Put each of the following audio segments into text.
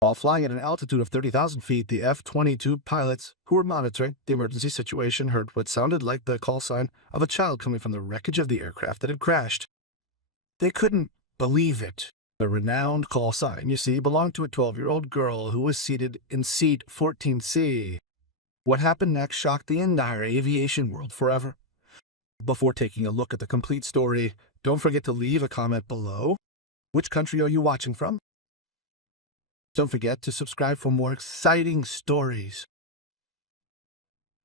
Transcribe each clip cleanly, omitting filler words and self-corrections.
While flying at an altitude of 30,000 feet, the F-22 pilots who were monitoring the emergency situation heard what sounded like the call sign of a child coming from the wreckage of the aircraft that had crashed. They couldn't believe it. The renowned call sign, you see, belonged to a 12-year-old girl who was seated in seat 14C. What happened next shocked the entire aviation world forever. Before taking a look at the complete story, don't forget to leave a comment below. Which country are you watching from? Don't forget to subscribe for more exciting stories.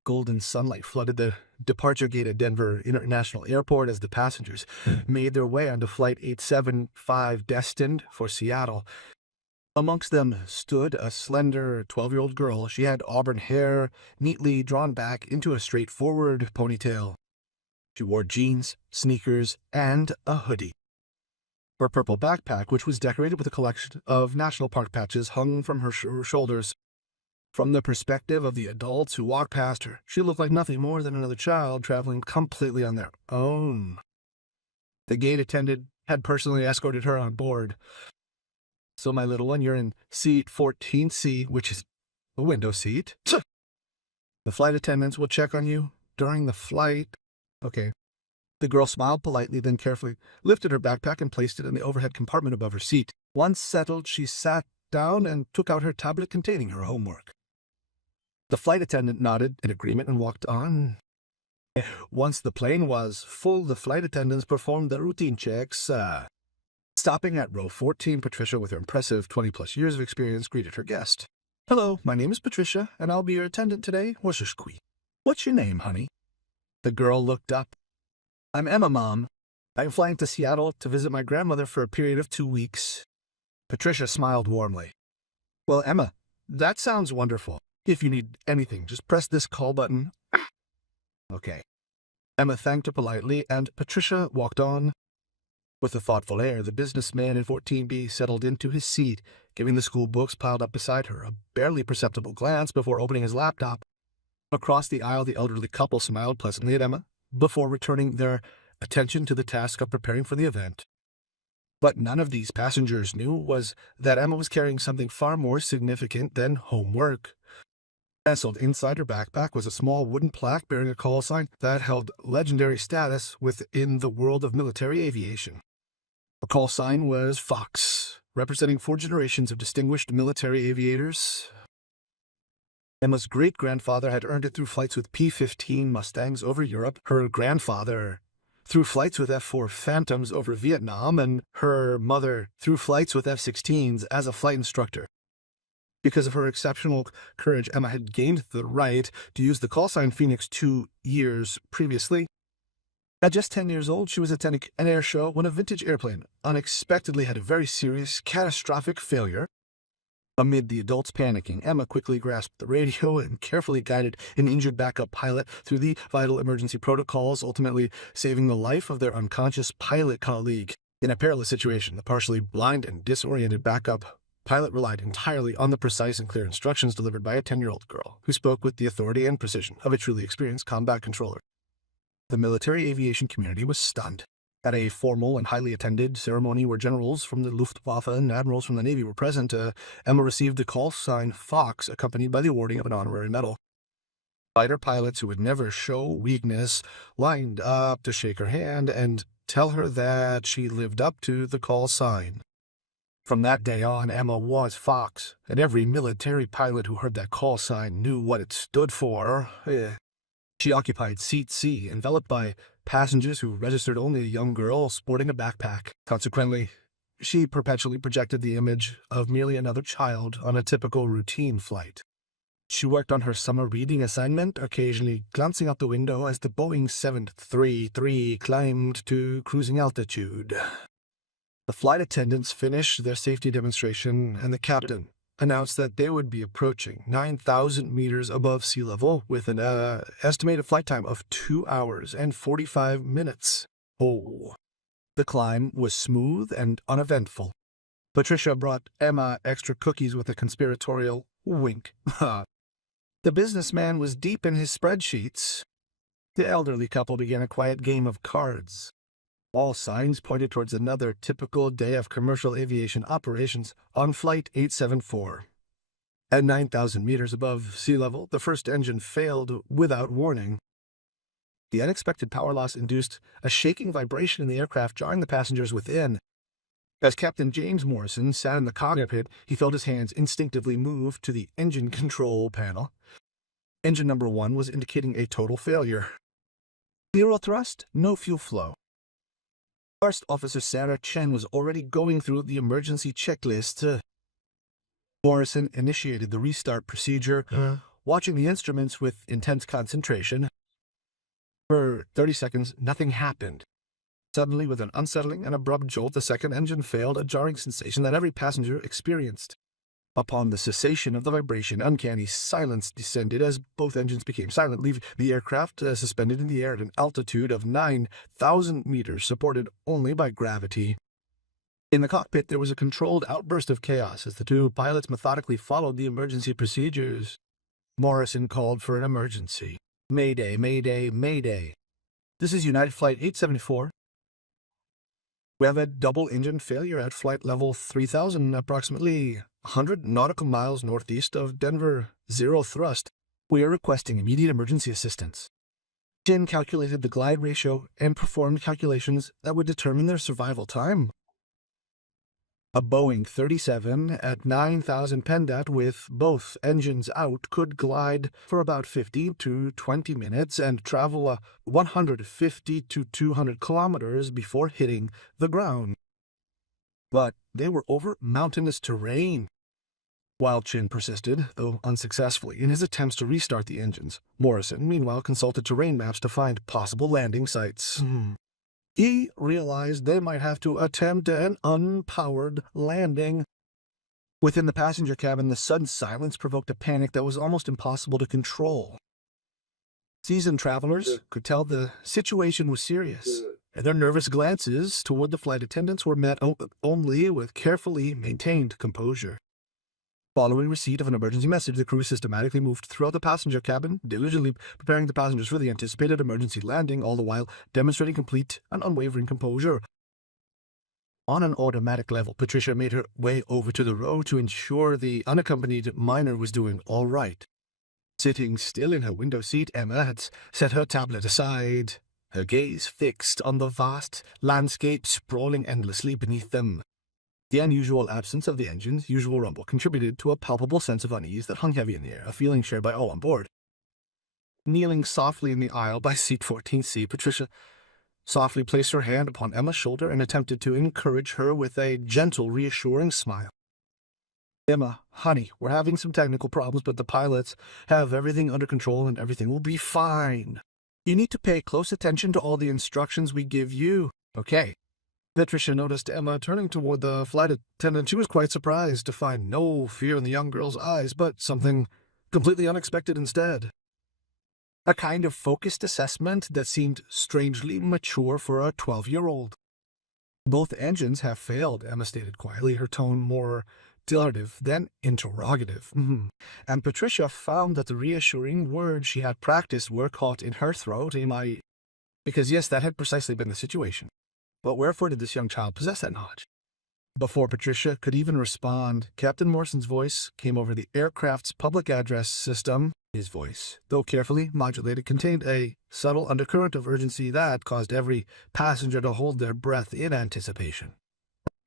Golden sunlight flooded the departure gate at Denver International Airport as the passengers made their way onto Flight 875 destined for Seattle. Amongst them stood a slender 12-year-old girl. She had auburn hair neatly drawn back into a straightforward ponytail. She wore jeans, sneakers, and a hoodie. Her purple backpack, which was decorated with a collection of national park patches, hung from her shoulders. From the perspective of the adults who walked past her, she looked like nothing more than another child traveling completely on their own. The gate attendant had personally escorted her on board. So, my little one, you're in seat 14C, which is a window seat. The flight attendants will check on you during the flight. Okay. The girl smiled politely, then carefully lifted her backpack and placed it in the overhead compartment above her seat. Once settled, she sat down and took out her tablet containing her homework. The flight attendant nodded in agreement and walked on. Once the plane was full, the flight attendants performed their routine checks. Stopping at row 14, Patricia, with her impressive 20-plus years of experience, greeted her guest. "Hello, my name is Patricia, and I'll be your attendant today. What's your name, honey?" The girl looked up. "I'm Emma, Mom. I'm flying to Seattle to visit my grandmother for a period of 2 weeks." Patricia smiled warmly. "Well, Emma, that sounds wonderful. If you need anything, just press this call button." Okay. Emma thanked her politely, and Patricia walked on. With a thoughtful air, the businessman in 14B settled into his seat, giving the school books piled up beside her a barely perceptible glance before opening his laptop. Across the aisle, the elderly couple smiled pleasantly at Emma before returning their attention to the task of preparing for the event. What none of these passengers knew was that Emma was carrying something far more significant than homework. Nestled inside her backpack was a small wooden plaque bearing a call sign that held legendary status within the world of military aviation. The call sign was Fox, representing 4 generations of distinguished military aviators. Emma's great-grandfather had earned it through flights with P-15 Mustangs over Europe, her grandfather through flights with F-4 Phantoms over Vietnam, and her mother through flights with F-16s as a flight instructor. Because of her exceptional courage, Emma had gained the right to use the call sign Phoenix 2 years previously. At just 10 years old, she was attending an air show when a vintage airplane unexpectedly had a very serious, catastrophic failure. Amid the adults panicking, Emma quickly grasped the radio and carefully guided an injured backup pilot through the vital emergency protocols, ultimately saving the life of their unconscious pilot colleague. In a perilous situation, the partially blind and disoriented backup pilot relied entirely on the precise and clear instructions delivered by a 10-year-old girl who spoke with the authority and precision of a truly experienced combat controller. The military aviation community was stunned. At a formal and highly attended ceremony where generals from the Luftwaffe and admirals from the Navy were present, Emma received the call sign Fox, accompanied by the awarding of an honorary medal. Fighter pilots who would never show weakness lined up to shake her hand and tell her that she lived up to the call sign. From that day on, Emma was Fox, and every military pilot who heard that call sign knew what it stood for. She occupied Seat C, enveloped by passengers who registered only a young girl sporting a backpack. Consequently, she perpetually projected the image of merely another child on a typical routine flight. She worked on her summer reading assignment, occasionally glancing out the window as the Boeing 733 climbed to cruising altitude. The flight attendants finished their safety demonstration, and the captain announced that they would be approaching 9,000 meters above sea level with an estimated flight time of 2 hours and 45 minutes. Oh. The climb was smooth and uneventful. Patricia brought Emma extra cookies with a conspiratorial wink. The businessman was deep in his spreadsheets. The elderly couple began a quiet game of cards. All signs pointed towards another typical day of commercial aviation operations on Flight 874. At 9,000 meters above sea level, the first engine failed without warning. The unexpected power loss induced a shaking vibration in the aircraft, jarring the passengers within. As Captain James Morrison sat in the cockpit, he felt his hands instinctively move to the engine control panel. Engine number 1 was indicating a total failure. Zero thrust, no fuel flow. First Officer Sarah Chen was already going through the emergency checklist. Morrison initiated the restart procedure, watching the instruments with intense concentration. For 30 seconds, nothing happened. Suddenly, with an unsettling and abrupt jolt, the second engine failed, a jarring sensation that every passenger experienced. Upon the cessation of the vibration, uncanny silence descended as both engines became silent, leaving the aircraft suspended in the air at an altitude of 9,000 meters, supported only by gravity. In the cockpit, there was a controlled outburst of chaos as the two pilots methodically followed the emergency procedures. Morrison called for an emergency. Mayday, mayday, mayday. This is United Flight 874. We have a double engine failure at flight level 3000, approximately 100 nautical miles northeast of Denver. Zero thrust. We are requesting immediate emergency assistance. Jin calculated the glide ratio and performed calculations that would determine their survival time. A Boeing 37 at 9,000 pendat with both engines out could glide for about 15 to 20 minutes and travel 150 to 200 kilometers before hitting the ground. But they were over mountainous terrain. While Chin persisted, though unsuccessfully, in his attempts to restart the engines, Morrison meanwhile consulted terrain maps to find possible landing sites. He realized they might have to attempt an unpowered landing. Within the passenger cabin, the sudden silence provoked a panic that was almost impossible to control. Seasoned travelers could tell the situation was serious, and their nervous glances toward the flight attendants were met only with carefully maintained composure. Following receipt of an emergency message, the crew systematically moved throughout the passenger cabin, diligently preparing the passengers for the anticipated emergency landing, all the while demonstrating complete and unwavering composure. On an automatic level, Patricia made her way over to the row to ensure the unaccompanied minor was doing all right. Sitting still in her window seat, Emma had set her tablet aside, her gaze fixed on the vast landscape sprawling endlessly beneath them. The unusual absence of the engine's usual rumble contributed to a palpable sense of unease that hung heavy in the air, a feeling shared by all on board. Kneeling softly in the aisle by seat 14C, Patricia softly placed her hand upon Emma's shoulder and attempted to encourage her with a gentle, reassuring smile. Emma, honey, we're having some technical problems, but the pilots have everything under control and everything will be fine. You need to pay close attention to all the instructions we give you, okay? Patricia noticed Emma turning toward the flight attendant. She was quite surprised to find no fear in the young girl's eyes, but something completely unexpected instead. A kind of focused assessment that seemed strangely mature for a 12-year-old. Both engines have failed, Emma stated quietly, her tone more declarative than interrogative. And Patricia found that the reassuring words she had practiced were caught in her throat, because yes, that had precisely been the situation. But wherefore did this young child possess that knowledge? Before Patricia could even respond, Captain Morrison's voice came over the aircraft's public address system. His voice, though carefully modulated, contained a subtle undercurrent of urgency that caused every passenger to hold their breath in anticipation.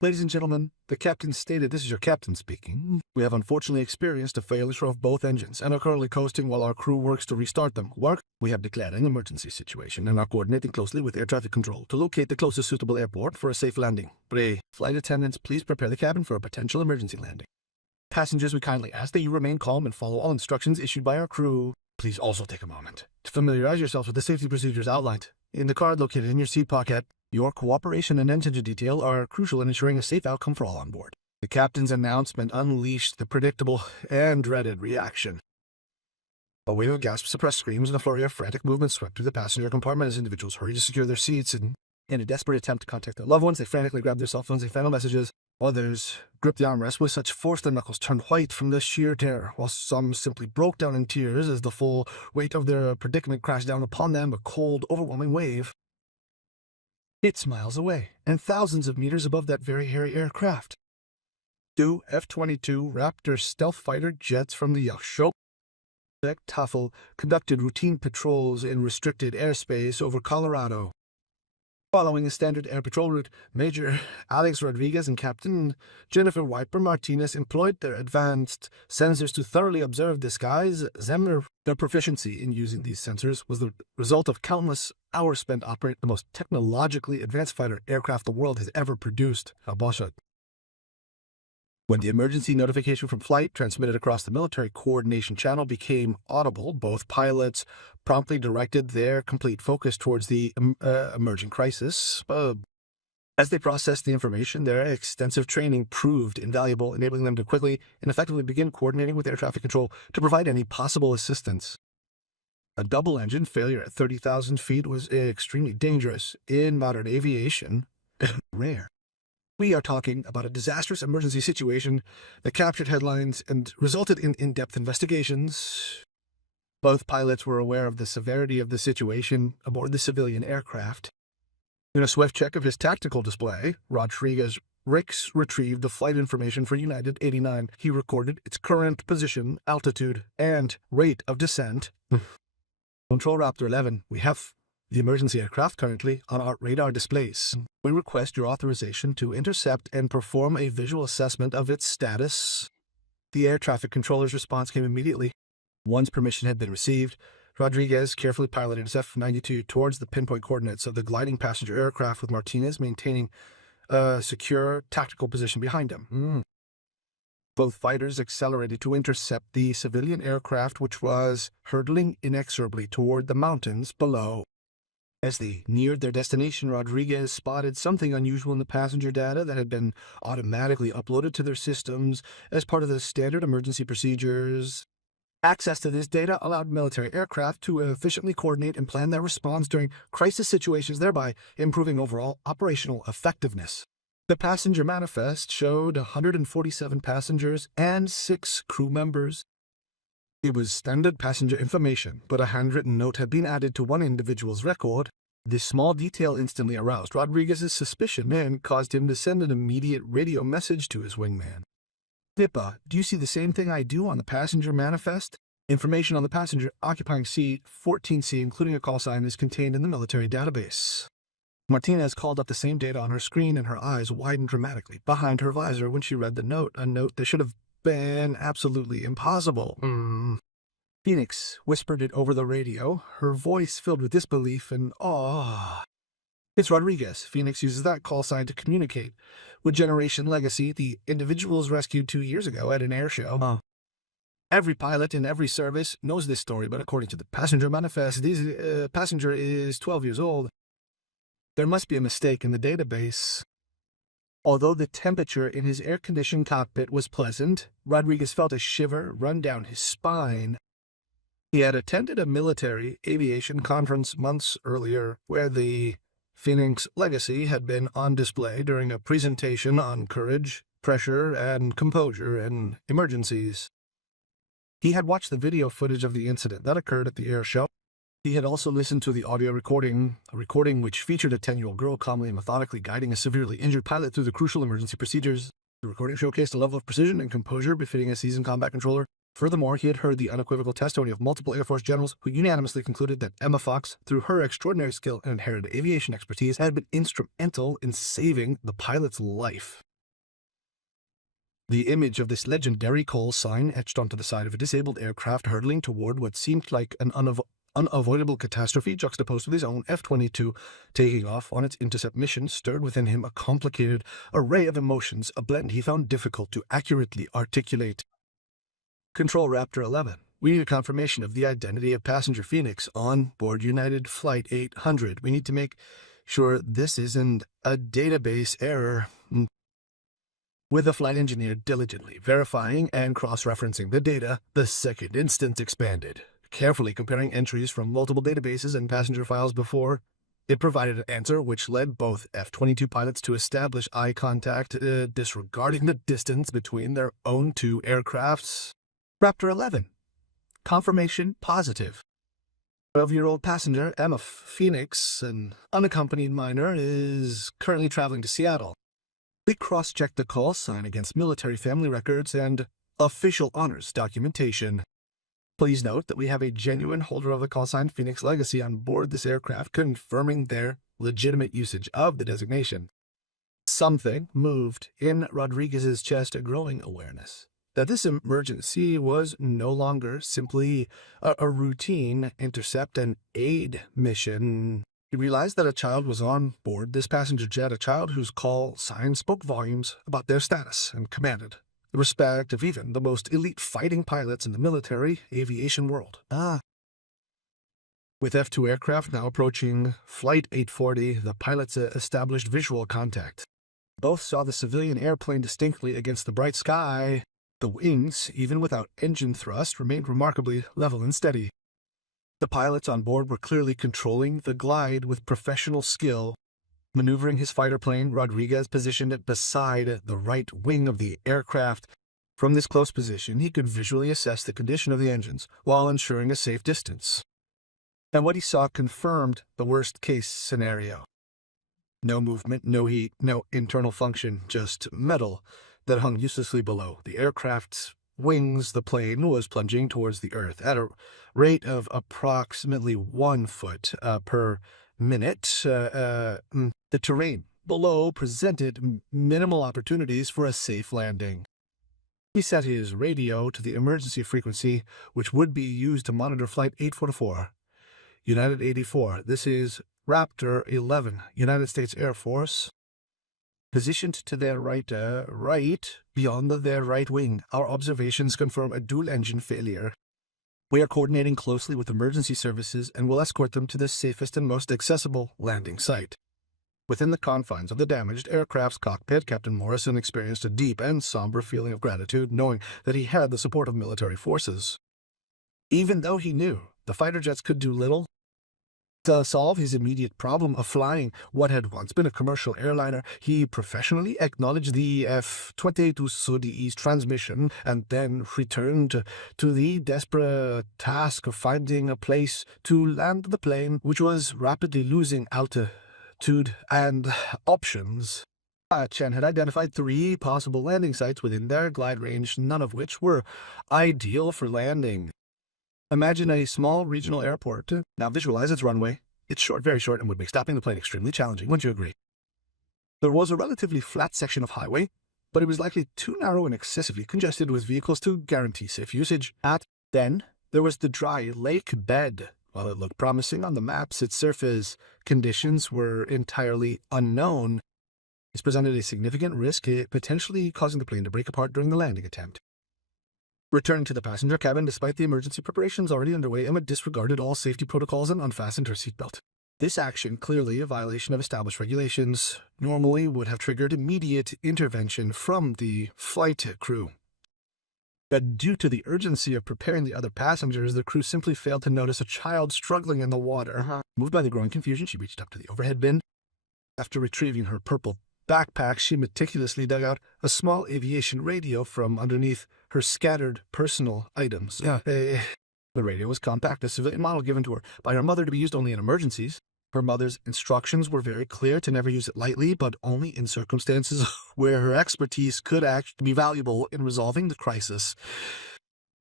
Ladies and gentlemen, the captain stated, this is your captain speaking. We have unfortunately experienced a failure of both engines and are currently coasting while our crew works to restart them. We have declared an emergency situation and are coordinating closely with air traffic control to locate the closest suitable airport for a safe landing. Flight attendants, please prepare the cabin for a potential emergency landing. Passengers, we kindly ask that you remain calm and follow all instructions issued by our crew. Please also take a moment to familiarize yourselves with the safety procedures outlined in the card located in your seat pocket. Your cooperation and attention to detail are crucial in ensuring a safe outcome for all on board. The captain's announcement unleashed the predictable and dreaded reaction. A wave of gasps, suppressed screams, and a flurry of frantic movements swept through the passenger compartment as individuals hurried to secure their seats. In a desperate attempt to contact their loved ones, they frantically grabbed their cell phones and final messages. Others gripped the armrest with such force their knuckles turned white from the sheer terror, while some simply broke down in tears as the full weight of their predicament crashed down upon them, a cold, overwhelming wave. It's miles away, and thousands of meters above that very hairy aircraft. Two F-22 Raptor stealth fighter jets from the Luftwaffe conducted routine patrols in restricted airspace over Colorado. Following a standard air patrol route, Major Alex Rodriguez and Captain Jennifer Wiper Martinez employed their advanced sensors to thoroughly observe the skies. Their proficiency in using these sensors was the result of countless hours spent operating the most technologically advanced fighter aircraft the world has ever produced. When the emergency notification from flight, transmitted across the military coordination channel, became audible, both pilots promptly directed their complete focus towards the emerging crisis. As they processed the information, their extensive training proved invaluable, enabling them to quickly and effectively begin coordinating with air traffic control to provide any possible assistance. A double-engine failure at 30,000 feet was extremely dangerous. In modern aviation, rare. We are talking about a disastrous emergency situation that captured headlines and resulted in in-depth investigations. Both pilots were aware of the severity of the situation aboard the civilian aircraft. In a swift check of his tactical display, Rodriguez retrieved the flight information for United 89. He recorded its current position, altitude, and rate of descent. Control Raptor 11, we have the emergency aircraft currently on our radar displays. We request your authorization to intercept and perform a visual assessment of its status. The air traffic controller's response came immediately. Once permission had been received, Rodriguez carefully piloted his F-92 towards the pinpoint coordinates of the gliding passenger aircraft, with Martinez maintaining a secure tactical position behind him. Both fighters accelerated to intercept the civilian aircraft, which was hurtling inexorably toward the mountains below. As they neared their destination, Rodriguez spotted something unusual in the passenger data that had been automatically uploaded to their systems as part of the standard emergency procedures. Access to this data allowed military aircraft to efficiently coordinate and plan their response during crisis situations, thereby improving overall operational effectiveness. The passenger manifest showed 147 passengers and 6 crew members. It was standard passenger information, but a handwritten note had been added to one individual's record. This small detail instantly aroused Rodriguez's suspicion and caused him to send an immediate radio message to his wingman. "Pippa, do you see the same thing I do on the passenger manifest? Information on the passenger occupying seat 14C, including a call sign, is contained in the military database." Martinez called up the same data on her screen, and her eyes widened dramatically behind her visor when she read the note, a note that should have been absolutely impossible. Phoenix whispered it over the radio, her voice filled with disbelief and awe. "It's Rodriguez." Phoenix uses that call sign to communicate with Generation Legacy, the individuals rescued 2 years ago at an air show. Every pilot in every service knows this story, but according to the passenger manifest, this passenger is 12 years old. There must be a mistake in the database. Although the temperature in his air-conditioned cockpit was pleasant, Rodriguez felt a shiver run down his spine. He had attended a military aviation conference months earlier where the Phoenix legacy had been on display during a presentation on courage, pressure, and composure in emergencies. He had watched the video footage of the incident that occurred at the air show. He had also listened to the audio recording, a recording which featured a 10-year-old girl calmly and methodically guiding a severely injured pilot through the crucial emergency procedures. The recording showcased a level of precision and composure befitting a seasoned combat controller. Furthermore, he had heard the unequivocal testimony of multiple Air Force generals who unanimously concluded that Emma Fox, through her extraordinary skill and inherited aviation expertise, had been instrumental in saving the pilot's life. The image of this legendary call sign etched onto the side of a disabled aircraft hurtling toward what seemed like an unavoidable catastrophe, juxtaposed with his own F-22 taking off on its intercept mission, stirred within him a complicated array of emotions, a blend he found difficult to accurately articulate. Control Raptor 11. We need a confirmation of the identity of passenger Phoenix on board United Flight 800. We need to make sure this isn't a database error. With the flight engineer diligently verifying and cross-referencing the data, the second instance expanded. Carefully comparing entries from multiple databases and passenger files before, it provided an answer which led both F-22 pilots to establish eye contact, disregarding the distance between their own 2 aircrafts. Raptor 11. Confirmation positive. 12-year-old passenger Emma Phoenix, an unaccompanied minor, is currently traveling to Seattle. We cross-checked the call sign against military family records and official honors documentation. Please note that we have a genuine holder of the call sign Phoenix Legacy on board this aircraft, confirming their legitimate usage of the designation. Something moved in Rodriguez's chest, a growing awareness that this emergency was no longer simply a routine intercept and aid mission. He realized that a child was on board this passenger jet, a child whose call sign spoke volumes about their status and commanded the respect of even the most elite fighting pilots in the military aviation world. With F-2 aircraft now approaching Flight 840, the pilots established visual contact. Both saw the civilian airplane distinctly against the bright sky. The wings, even without engine thrust, remained remarkably level and steady. The pilots on board were clearly controlling the glide with professional skill. Maneuvering his fighter plane, Rodriguez positioned it beside the right wing of the aircraft. From this close position, he could visually assess the condition of the engines while ensuring a safe distance. And what he saw confirmed the worst-case scenario. No movement, no heat, no internal function, just metal that hung uselessly below the aircraft's wings. The plane was plunging towards the earth at a rate of approximately 1 foot per minute. The terrain below presented minimal opportunities for a safe landing. He set his radio to the emergency frequency, which would be used to monitor Flight 844. United 84, this is Raptor 11, United States Air Force. Positioned to their right, beyond their right wing, our observations confirm a dual-engine failure. We are coordinating closely with emergency services and will escort them to the safest and most accessible landing site. Within the confines of the damaged aircraft's cockpit, Captain Morrison experienced a deep and somber feeling of gratitude, knowing that he had the support of military forces. Even though he knew the fighter jets could do little to solve his immediate problem of flying what had once been a commercial airliner, he professionally acknowledged the F-22-Jets transmission and then returned to the desperate task of finding a place to land the plane, which was rapidly losing altitude and options. Chen had identified 3 possible landing sites within their glide range, none of which were ideal for landing. Imagine a small regional airport. Now visualize its runway. It's short, very short, and would make stopping the plane extremely challenging, wouldn't you agree? There was a relatively flat section of highway, but it was likely too narrow and excessively congested with vehicles to guarantee safe usage. Then, there was the dry lake bed. While it looked promising on the maps, its surface conditions were entirely unknown. This presented a significant risk, potentially causing the plane to break apart during the landing attempt. Returning to the passenger cabin, despite the emergency preparations already underway, Emma disregarded all safety protocols and unfastened her seatbelt. This action, clearly a violation of established regulations, normally would have triggered immediate intervention from the flight crew. But due to the urgency of preparing the other passengers, the crew simply failed to notice a child struggling in the water. Moved by the growing confusion, she reached up to the overhead bin. After retrieving her purple backpack, she meticulously dug out a small aviation radio from underneath her scattered personal items. The radio was compact, a civilian model given to her by her mother to be used only in emergencies. Her mother's instructions were very clear to never use it lightly, but only in circumstances where her expertise could actually be valuable in resolving the crisis.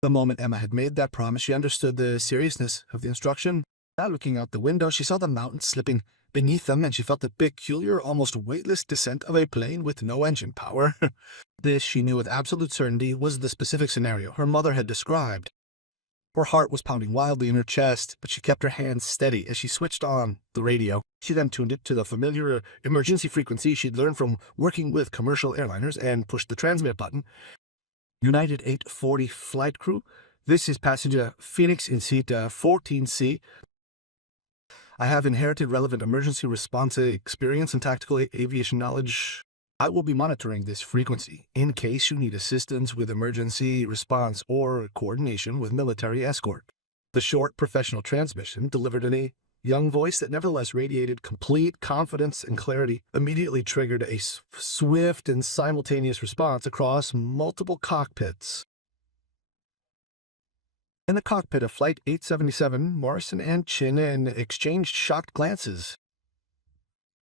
The moment Emma had made that promise, she understood the seriousness of the instruction. Now looking out the window, she saw the mountains slipping beneath them, and she felt the peculiar, almost weightless descent of a plane with no engine power. This, she knew with absolute certainty, was the specific scenario her mother had described. Her heart was pounding wildly in her chest, but she kept her hands steady as she switched on the radio. She then tuned it to the familiar emergency frequency she'd learned from working with commercial airliners and pushed the transmit button. United 840 flight crew, this is passenger Phoenix in seat 14C. I have inherited relevant emergency response experience and tactical aviation knowledge. I will be monitoring this frequency in case you need assistance with emergency response or coordination with military escort. The short professional transmission, delivered in a young voice that nevertheless radiated complete confidence and clarity, immediately triggered a swift and simultaneous response across multiple cockpits. In the cockpit of Flight 877, Morrison and Chin exchanged shocked glances.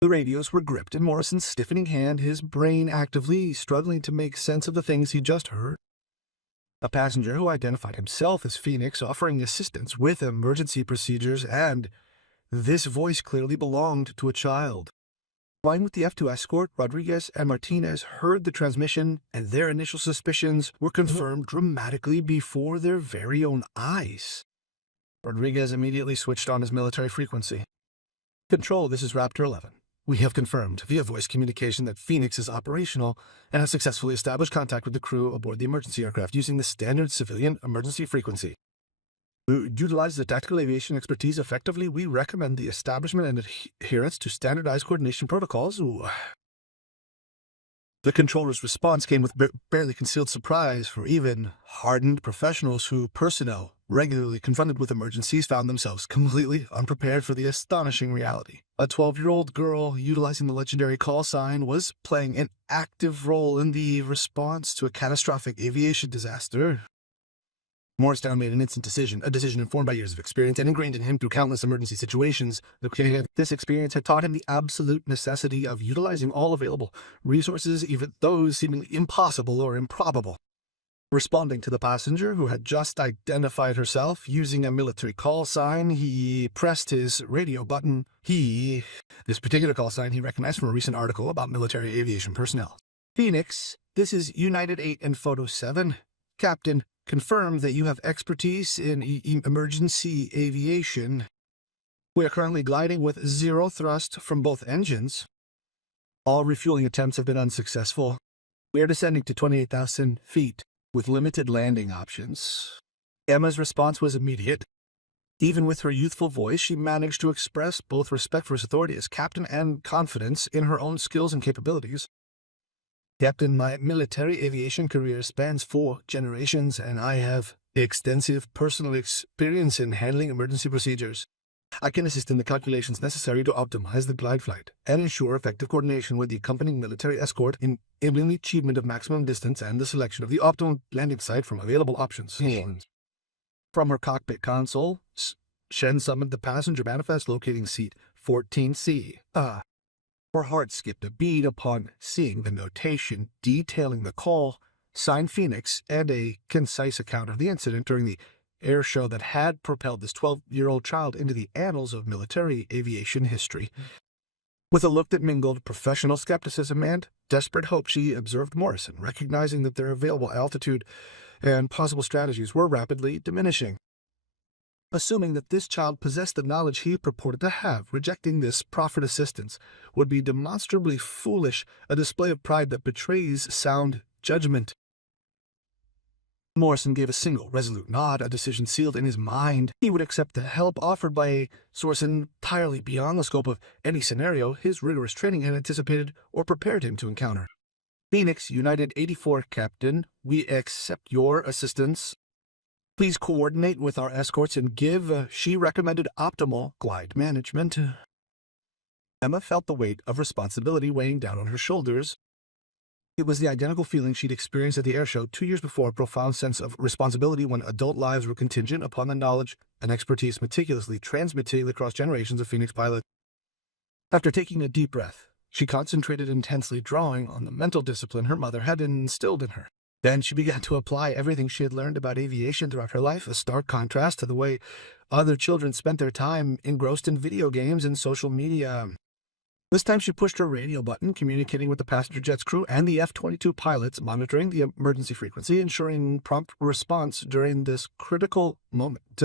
The radios were gripped in Morrison's stiffening hand, his brain actively struggling to make sense of the things he just heard. A passenger who identified himself as Phoenix offering assistance with emergency procedures, and this voice clearly belonged to a child. Flying with the F-2 escort, Rodriguez and Martinez heard the transmission, and their initial suspicions were confirmed dramatically before their very own eyes. Rodriguez immediately switched on his military frequency. "Control, this is Raptor 11. We have confirmed via voice communication that Phoenix is operational and has successfully established contact with the crew aboard the emergency aircraft using the standard civilian emergency frequency. To utilize the tactical aviation expertise effectively, we recommend the establishment and adherence to standardized coordination protocols." The controller's response came with barely concealed surprise, for even hardened professionals who personnel regularly confronted with emergencies found themselves completely unprepared for the astonishing reality. A 12-year-old girl utilizing the legendary call sign was playing an active role in the response to a catastrophic aviation disaster. Morristown made an instant decision, a decision informed by years of experience and ingrained in him through countless emergency situations. This experience had taught him the absolute necessity of utilizing all available resources, even those seemingly impossible or improbable. Responding to the passenger who had just identified herself using a military call sign, he pressed his radio button. This particular call sign he recognized from a recent article about military aviation personnel. "Phoenix, this is United 8 and Photo 7. Captain, confirm that you have expertise in emergency aviation. We are currently gliding with zero thrust from both engines. All refueling attempts have been unsuccessful. We are descending to 28,000 feet with limited landing options." Emma's response was immediate. Even with her youthful voice, she managed to express both respect for his authority as captain and confidence in her own skills and capabilities. "Captain, my military aviation career spans 4 generations, and I have extensive personal experience in handling emergency procedures. I can assist in the calculations necessary to optimize the glide flight and ensure effective coordination with the accompanying military escort, enabling the achievement of maximum distance and the selection of the optimal landing site from available options." From her cockpit console, Shen summoned the passenger manifest locating seat 14C. Her heart skipped a beat upon seeing the notation detailing the call sign Phoenix and a concise account of the incident during the air show that had propelled this 12-year-old child into the annals of military aviation history. With a look that mingled professional skepticism and desperate hope, she observed Morrison, recognizing that their available altitude and possible strategies were rapidly diminishing. Assuming that this child possessed the knowledge he purported to have, rejecting this proffered assistance would be demonstrably foolish, a display of pride that betrays sound judgment. Morrison gave a single resolute nod, a decision sealed in his mind. He would accept the help offered by a source entirely beyond the scope of any scenario his rigorous training had anticipated or prepared him to encounter. "Phoenix, United 84, Captain. We accept your assistance. Please coordinate with our escorts and give she recommended optimal glide management." Emma felt the weight of responsibility weighing down on her shoulders. It was the identical feeling she'd experienced at the airshow 2 years before, a profound sense of responsibility when adult lives were contingent upon the knowledge and expertise meticulously transmitted across generations of Phoenix pilots. After taking a deep breath, she concentrated intensely, drawing on the mental discipline her mother had instilled in her. Then she began to apply everything she had learned about aviation throughout her life, a stark contrast to the way other children spent their time engrossed in video games and social media. This time she pushed her radio button, communicating with the passenger jet's crew and the F-22 pilots, monitoring the emergency frequency, ensuring prompt response during this critical moment.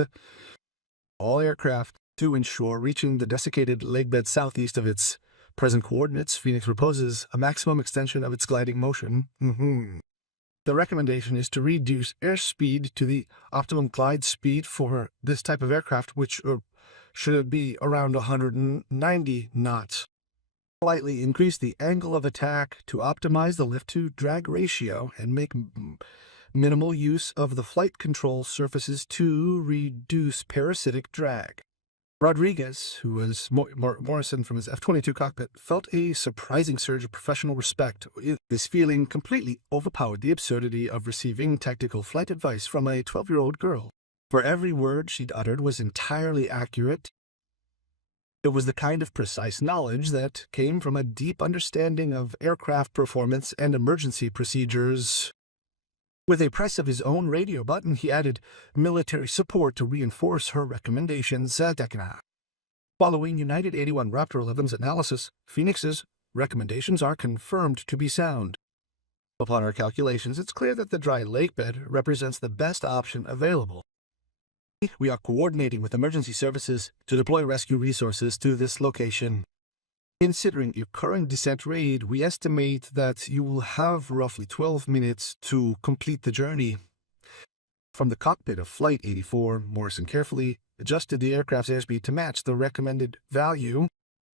All aircraft to ensure reaching the desiccated lakebed southeast of its present coordinates. Phoenix proposes a maximum extension of its gliding motion. The recommendation is to reduce airspeed to the optimum glide speed for this type of aircraft, which should be around 190 knots. Slightly increase the angle of attack to optimize the lift-to-drag ratio and make minimal use of the flight control surfaces to reduce parasitic drag. Rodriguez, who was Morrison from his F-22 cockpit, felt a surprising surge of professional respect. This feeling completely overpowered the absurdity of receiving tactical flight advice from a 12-year-old girl. For every word she'd uttered was entirely accurate. It was the kind of precise knowledge that came from a deep understanding of aircraft performance and emergency procedures. With a press of his own radio button, he added military support to reinforce her recommendations. Following United 81 Raptor 11's analysis, Phoenix's recommendations are confirmed to be sound. Upon our calculations, it's clear that the dry lake bed represents the best option available. We are coordinating with emergency services to deploy rescue resources to this location. Considering your current descent rate, we estimate that you will have roughly 12 minutes to complete the journey. From the cockpit of Flight 84, Morrison carefully adjusted the aircraft's airspeed to match the recommended value.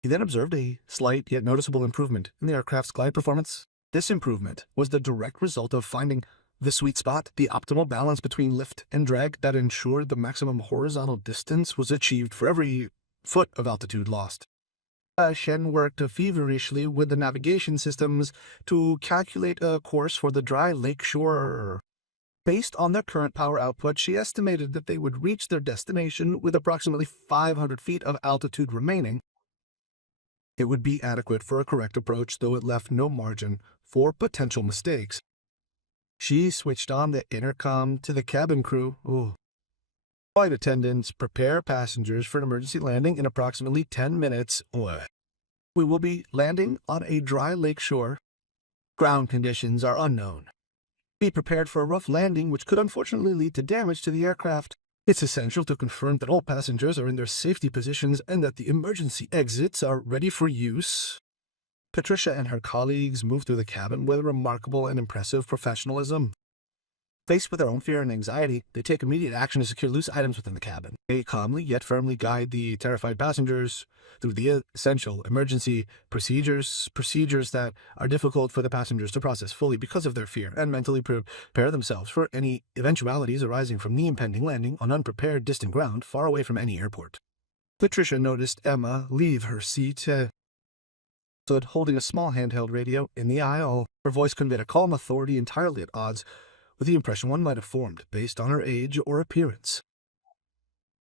He then observed a slight yet noticeable improvement in the aircraft's glide performance. This improvement was the direct result of finding the sweet spot, the optimal balance between lift and drag that ensured the maximum horizontal distance was achieved for every foot of altitude lost. Shen worked feverishly with the navigation systems to calculate a course for the dry lake shore. Based on their current power output, she estimated that they would reach their destination with approximately 500 feet of altitude remaining. It would be adequate for a correct approach, though it left no margin for potential mistakes. She switched on the intercom to the cabin crew. Flight attendants, prepare passengers for an emergency landing in approximately 10 minutes. We will be landing on a dry lake shore. Ground conditions are unknown. Be prepared for a rough landing, which could unfortunately lead to damage to the aircraft. It's essential to confirm that all passengers are in their safety positions and that the emergency exits are ready for use. Patricia and her colleagues moved through the cabin with remarkable and impressive professionalism. Faced with their own fear and anxiety, they take immediate action to secure loose items within the cabin. They calmly yet firmly guide the terrified passengers through the essential emergency procedures that are difficult for the passengers to process fully because of their fear, and mentally prepare themselves for any eventualities arising from the impending landing on unprepared distant ground far away from any airport. Patricia noticed Emma leave her seat, stood holding a small handheld radio in the aisle. Her voice conveyed a calm authority entirely at odds with the impression one might have formed based on her age or appearance.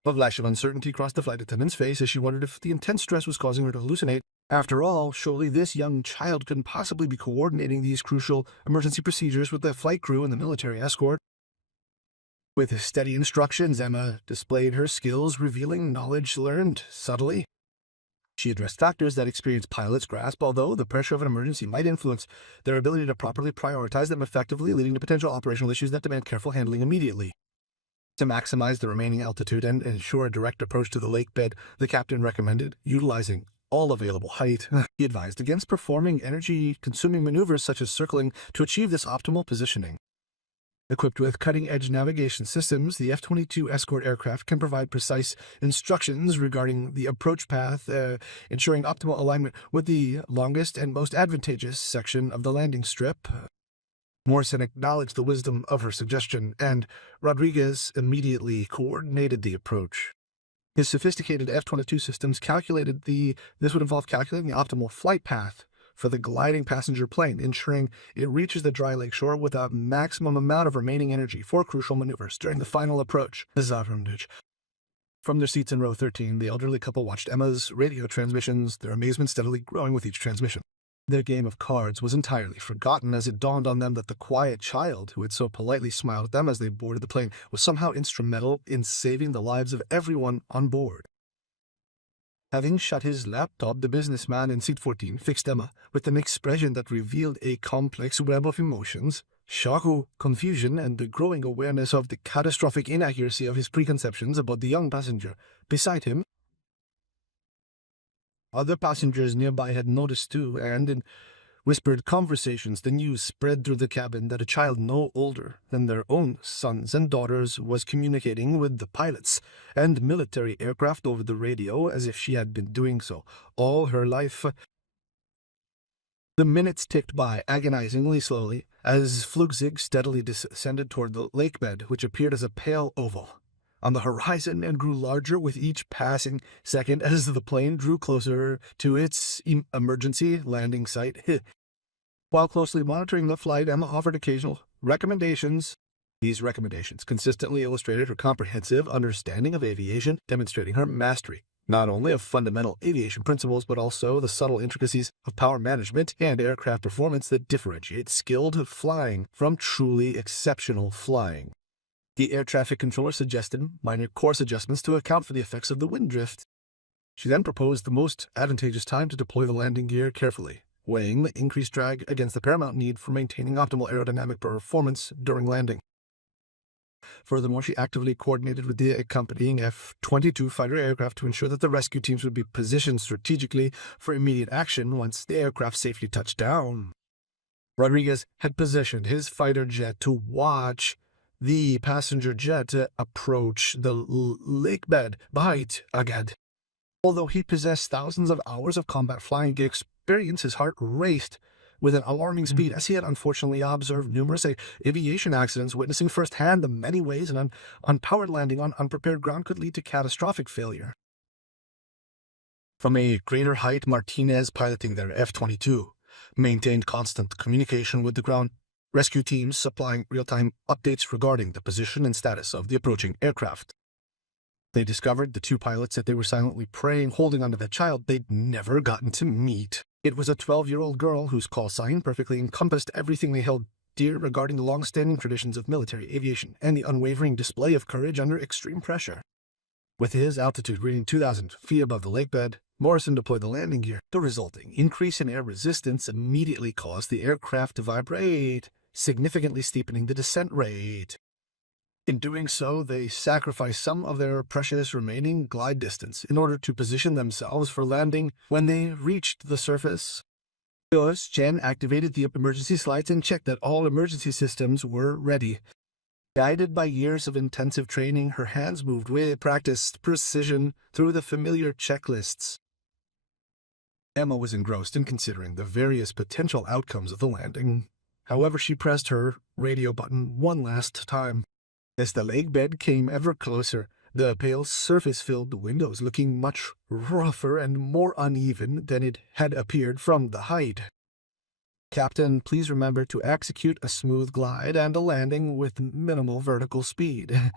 A flash of uncertainty crossed the flight attendant's face as she wondered if the intense stress was causing her to hallucinate. After all, surely this young child couldn't possibly be coordinating these crucial emergency procedures with the flight crew and the military escort. With steady instructions, Emma displayed her skills, revealing knowledge learned subtly. She addressed factors that experienced pilots grasp, although the pressure of an emergency might influence their ability to properly prioritize them effectively, leading to potential operational issues that demand careful handling immediately. To maximize the remaining altitude and ensure a direct approach to the lake bed, the captain recommended utilizing all available height. He advised against performing energy-consuming maneuvers such as circling to achieve this optimal positioning. Equipped with cutting-edge navigation systems, the F-22 escort aircraft can provide precise instructions regarding the approach path, ensuring optimal alignment with the longest and most advantageous section of the landing strip. Morrison acknowledged the wisdom of her suggestion, and Rodriguez immediately coordinated the approach. His sophisticated F-22 systems this would involve calculating the optimal flight path for the gliding passenger plane, ensuring it reaches the dry lake shore with a maximum amount of remaining energy for crucial maneuvers during the final approach. From their seats in row 13, the elderly couple watched Emma's radio transmissions, their amazement steadily growing with each transmission. Their game of cards was entirely forgotten as it dawned on them that the quiet child who had so politely smiled at them as they boarded the plane was somehow instrumental in saving the lives of everyone on board. Having shut his laptop, the businessman in seat 14 fixed Emma with an expression that revealed a complex web of emotions, shock, confusion, and the growing awareness of the catastrophic inaccuracy of his preconceptions about the young passenger beside him. Other passengers nearby had noticed too, and in whispered conversations, the news spread through the cabin that a child no older than their own sons and daughters was communicating with the pilots and military aircraft over the radio as if she had been doing so all her life. The minutes ticked by agonizingly slowly as Flugzeug steadily descended toward the lake bed, which appeared as a pale oval on the horizon and grew larger with each passing second as the plane drew closer to its emergency landing site. While closely monitoring the flight, Emma offered occasional recommendations These recommendations consistently illustrated her comprehensive understanding of aviation, demonstrating her mastery not only of fundamental aviation principles but also the subtle intricacies of power management and aircraft performance that differentiate skilled flying from truly exceptional flying. The air traffic controller suggested minor course adjustments to account for the effects of the wind drift. She then proposed the most advantageous time to deploy the landing gear carefully, weighing the increased drag against the paramount need for maintaining optimal aerodynamic performance during landing. Furthermore, she actively coordinated with the accompanying F-22 fighter aircraft to ensure that the rescue teams would be positioned strategically for immediate action once the aircraft safely touched down. Rodriguez had positioned his fighter jet to watch the passenger jet approach the lake bed behind Agad. Although he possessed thousands of hours of combat flying experience, his heart raced with an alarming speed, as he had unfortunately observed numerous aviation accidents, witnessing firsthand the many ways an unpowered landing on unprepared ground could lead to catastrophic failure. From a greater height, Martinez, piloting their F-22, maintained constant communication with the ground rescue teams, supplying real-time updates regarding the position and status of the approaching aircraft. They discovered, the two pilots, that they were silently praying, holding onto that child they'd never gotten to meet. It was a 12-year-old girl whose call sign perfectly encompassed everything they held dear regarding the long-standing traditions of military aviation and the unwavering display of courage under extreme pressure. With his altitude reading 2,000 feet above the lake bed, Morrison deployed the landing gear. The resulting increase in air resistance immediately caused the aircraft to vibrate, significantly steepening the descent rate. In doing so, they sacrificed some of their precious remaining glide distance in order to position themselves for landing. When they reached the surface, Chen activated the emergency slides and checked that all emergency systems were ready. Guided by years of intensive training, her hands moved with practiced precision through the familiar checklists. Emma was engrossed in considering the various potential outcomes of the landing. However, she pressed her radio button one last time. As the lake bed came ever closer, the pale surface filled the windows, looking much rougher and more uneven than it had appeared from the height. Captain, please remember to execute a smooth glide and a landing with minimal vertical speed.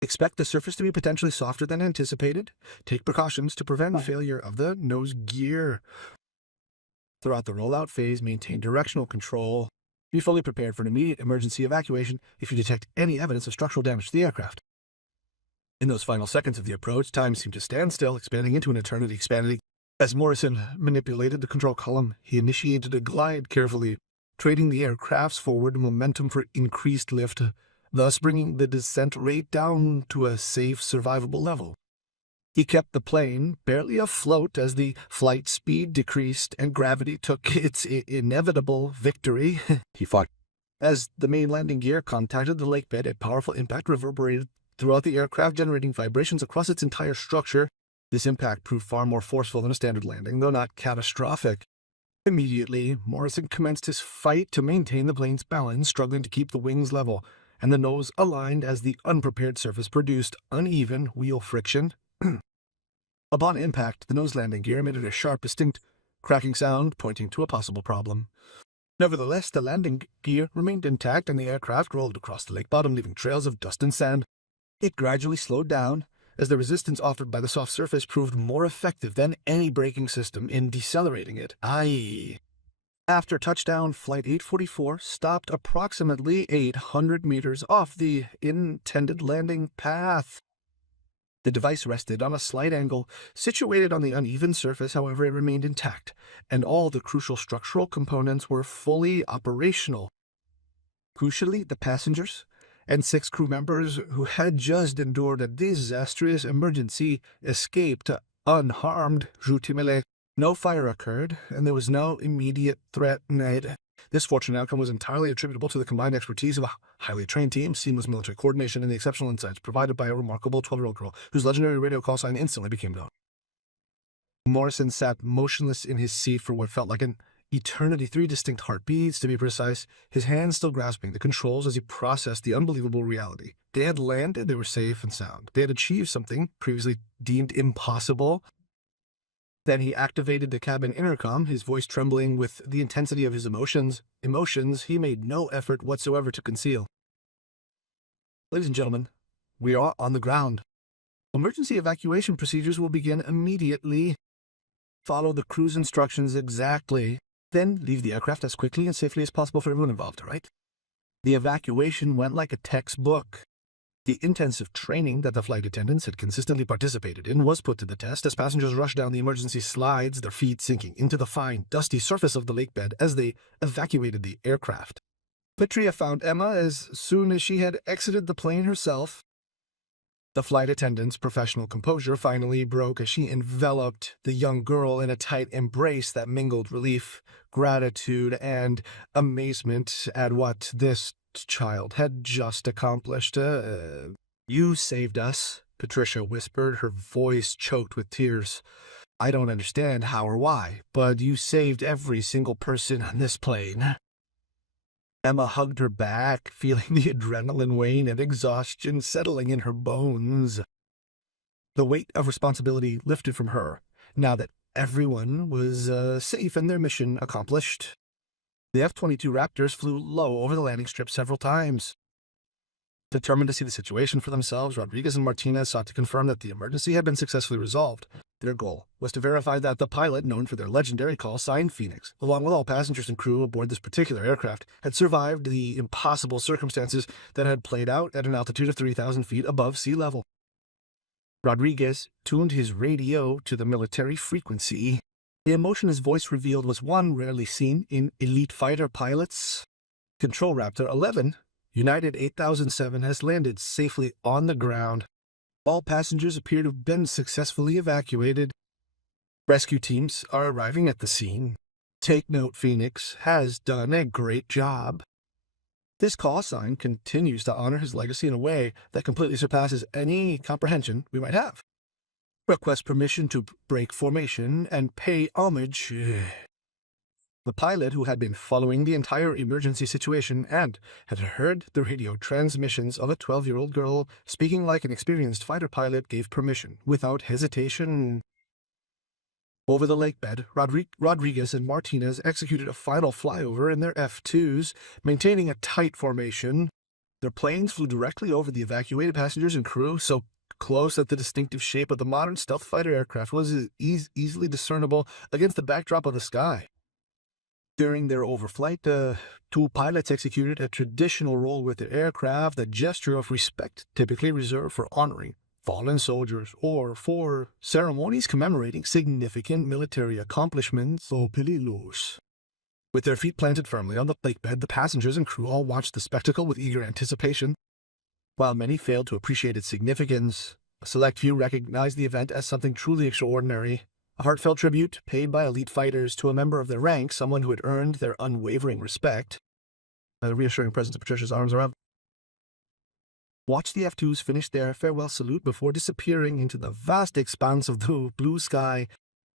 Expect the surface to be potentially softer than anticipated. Take precautions to prevent failure of the nose gear. Throughout the rollout phase, maintain directional control. Be fully prepared for an immediate emergency evacuation if you detect any evidence of structural damage to the aircraft. In those final seconds of the approach, time seemed to stand still, expanding into an eternity, expanding. As Morrison manipulated the control column, he initiated a glide carefully, trading the aircraft's forward momentum for increased lift, thus bringing the descent rate down to a safe, survivable level. He kept the plane barely afloat as the flight speed decreased and gravity took its inevitable victory. He fought. As the main landing gear contacted the lake bed, a powerful impact reverberated throughout the aircraft, generating vibrations across its entire structure. This impact proved far more forceful than a standard landing, though not catastrophic. Immediately, Morrison commenced his fight to maintain the plane's balance, struggling to keep the wings level and the nose aligned as the unprepared surface produced uneven wheel friction. Upon impact, the nose landing gear emitted a sharp, distinct cracking sound, pointing to a possible problem. Nevertheless, the landing gear remained intact and the aircraft rolled across the lake bottom, leaving trails of dust and sand. It gradually slowed down, as the resistance offered by the soft surface proved more effective than any braking system in decelerating it. After touchdown, Flight 844 stopped approximately 800 meters off the intended landing path. The device rested on a slight angle, situated on the uneven surface. However, it remained intact, and all the crucial structural components were fully operational. Crucially, the passengers and 6 crew members who had just endured a disastrous emergency escaped unharmed. No fire occurred, and there was no immediate threat made. This fortunate outcome was entirely attributable to the combined expertise of a highly trained team, seamless military coordination, and the exceptional insights provided by a remarkable 12-year-old girl whose legendary radio call sign instantly became known. Morrison sat motionless in his seat for what felt like an eternity, 3 distinct heartbeats, to be precise, his hands still grasping the controls as he processed the unbelievable reality. They had landed, they were safe and sound. They had achieved something previously deemed impossible. Then he activated the cabin intercom, his voice trembling with the intensity of his emotions he made no effort whatsoever to conceal. Ladies and gentlemen, we are on the ground. Emergency evacuation procedures will begin immediately. Follow the crew's instructions exactly. Then leave the aircraft as quickly and safely as possible for everyone involved, all right? The evacuation went like a textbook. The intensive training that the flight attendants had consistently participated in was put to the test as passengers rushed down the emergency slides, their feet sinking into the fine, dusty surface of the lake bed as they evacuated the aircraft. Patria found Emma as soon as she had exited the plane herself. The flight attendant's professional composure finally broke as she enveloped the young girl in a tight embrace that mingled relief, gratitude, and amazement at what this child had just accomplished. You saved us, Patricia whispered, her voice choked with tears. I don't understand how or why, but you saved every single person on this plane. Emma hugged her back, feeling the adrenaline wane and exhaustion settling in her bones. The weight of responsibility lifted from her, now that everyone was safe and their mission accomplished. The F-22 Raptors flew low over the landing strip several times. Determined to see the situation for themselves, Rodriguez and Martinez sought to confirm that the emergency had been successfully resolved. Their goal was to verify that the pilot, known for their legendary call sign Phoenix, along with all passengers and crew aboard this particular aircraft, had survived the impossible circumstances that had played out at an altitude of 3,000 feet above sea level. Rodriguez tuned his radio to the military frequency. The emotion his voice revealed was one rarely seen in elite fighter pilots. Control Raptor 11, United 8007, has landed safely on the ground. All passengers appear to have been successfully evacuated. Rescue teams are arriving at the scene. Take note, Phoenix has done a great job. This call sign continues to honor his legacy in a way that completely surpasses any comprehension we might have. Request permission to break formation and pay homage. The pilot, who had been following the entire emergency situation and had heard the radio transmissions of a 12-year-old girl speaking like an experienced fighter pilot, gave permission without hesitation. Over the lake bed, Rodriguez and Martinez executed a final flyover in their F-2s, maintaining a tight formation. Their planes flew directly over the evacuated passengers and crew, so close that the distinctive shape of the modern stealth fighter aircraft was easily discernible against the backdrop of the sky. During their overflight, two pilots executed a traditional role with their aircraft, a gesture of respect typically reserved for honoring fallen soldiers or for ceremonies commemorating significant military accomplishments. With their feet planted firmly on the lake bed, the passengers and crew all watched the spectacle with eager anticipation. While many failed to appreciate its significance, a select few recognized the event as something truly extraordinary. A heartfelt tribute paid by elite fighters to a member of their rank, someone who had earned their unwavering respect. The reassuring presence of Patricia's arms around. Watch the F-2s finish their farewell salute before disappearing into the vast expanse of the blue sky.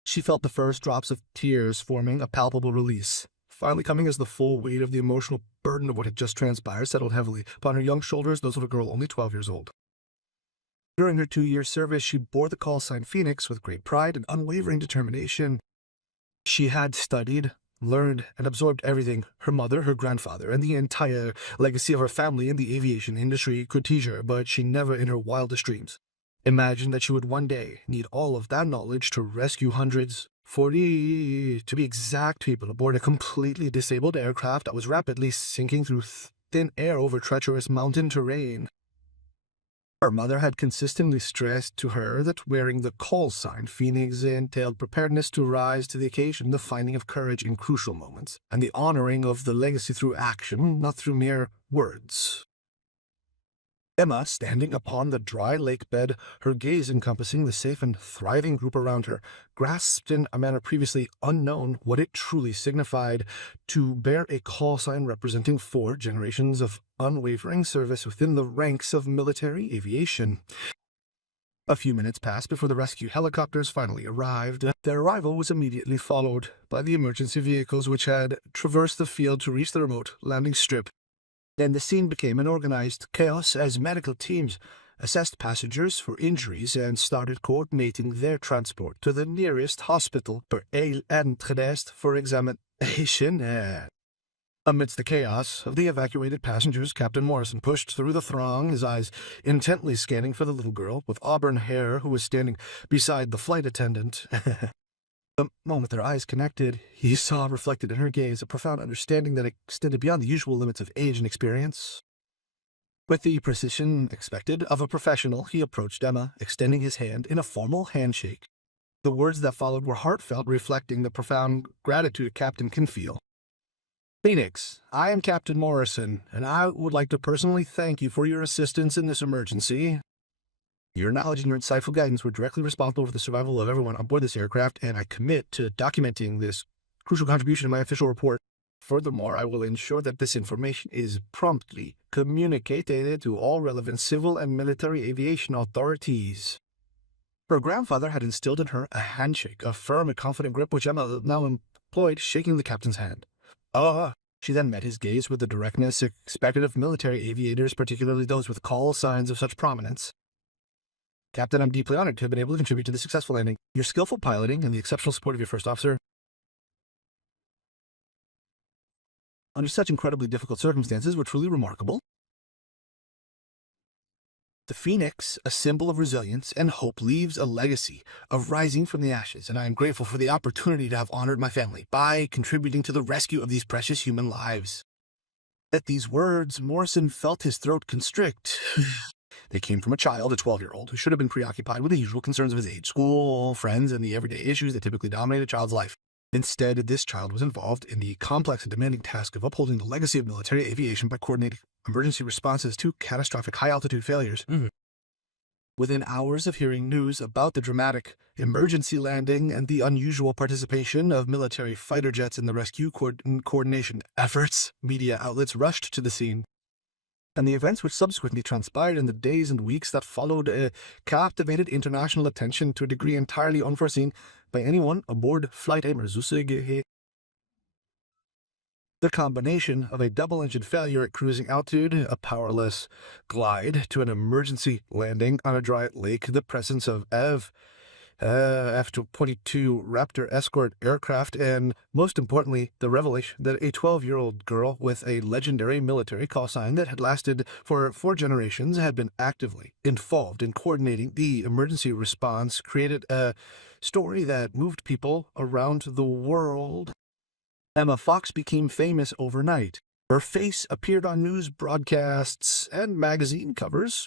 She felt the first drops of tears forming a palpable release, finally coming as the full weight of the emotional burden of what had just transpired settled heavily upon her young shoulders, those of a girl only 12 years old. During her 2-year service, she bore the call sign Phoenix with great pride and unwavering determination. She had studied, learned, and absorbed everything her mother, her grandfather, and the entire legacy of her family in the aviation industry could teach her, but she never in her wildest dreams imagined that she would one day need all of that knowledge to rescue hundreds, 40 to be exact, people aboard a completely disabled aircraft that was rapidly sinking through thin air over treacherous mountain terrain. Her mother had consistently stressed to her that wearing the call sign Phoenix entailed preparedness to rise to the occasion, the finding of courage in crucial moments, and the honoring of the legacy through action, not through mere words. Emma, standing upon the dry lake bed, her gaze encompassing the safe and thriving group around her, grasped in a manner previously unknown what it truly signified to bear a call sign representing 4 generations of unwavering service within the ranks of military aviation. A few minutes passed before the rescue helicopters finally arrived. Their arrival was immediately followed by the emergency vehicles which had traversed the field to reach the remote landing strip. Then the scene became an organized chaos as medical teams assessed passengers for injuries and started coordinating their transport to the nearest hospital for examination. Amidst the chaos of the evacuated passengers, Captain Morrison pushed through the throng, his eyes intently scanning for the little girl with auburn hair who was standing beside the flight attendant. The moment their eyes connected, he saw reflected in her gaze a profound understanding that extended beyond the usual limits of age and experience. With the precision expected of a professional, he approached Emma, extending his hand in a formal handshake. The words that followed were heartfelt, reflecting the profound gratitude a captain can feel. "Phoenix, I am Captain Morrison, and I would like to personally thank you for your assistance in this emergency. Your knowledge and your insightful guidance were directly responsible for the survival of everyone on board this aircraft, and I commit to documenting this crucial contribution in my official report. Furthermore, I will ensure that this information is promptly communicated to all relevant civil and military aviation authorities." Her grandfather had instilled in her a handshake, a firm and confident grip which Emma now employed, shaking the captain's hand. She then met his gaze with the directness expected of military aviators, particularly those with call signs of such prominence. "Captain, I'm deeply honored to have been able to contribute to the successful landing. Your skillful piloting and the exceptional support of your first officer under such incredibly difficult circumstances were truly remarkable. The Phoenix, a symbol of resilience and hope, leaves a legacy of rising from the ashes, and I am grateful for the opportunity to have honored my family by contributing to the rescue of these precious human lives." At these words, Morrison felt his throat constrict. They came from a child, a 12-year-old, who should have been preoccupied with the usual concerns of his age, school, friends, and the everyday issues that typically dominate a child's life. Instead, this child was involved in the complex and demanding task of upholding the legacy of military aviation by coordinating emergency responses to catastrophic high-altitude failures. Within hours of hearing news about the dramatic emergency landing and the unusual participation of military fighter jets in the rescue coordination efforts, media outlets rushed to the scene. And the events which subsequently transpired in the days and weeks that followed captivated international attention to a degree entirely unforeseen by anyone aboard Flight Emotionale. The combination of a double-engine failure at cruising altitude, a powerless glide to an emergency landing on a dry lake, the presence of F-22 Raptor escort aircraft, and, most importantly, the revelation that a 12-year-old girl with a legendary military call sign that had lasted for 4 generations had been actively involved in coordinating the emergency response created a story that moved people around the world. Emma Fox became famous overnight. Her face appeared on news broadcasts and magazine covers.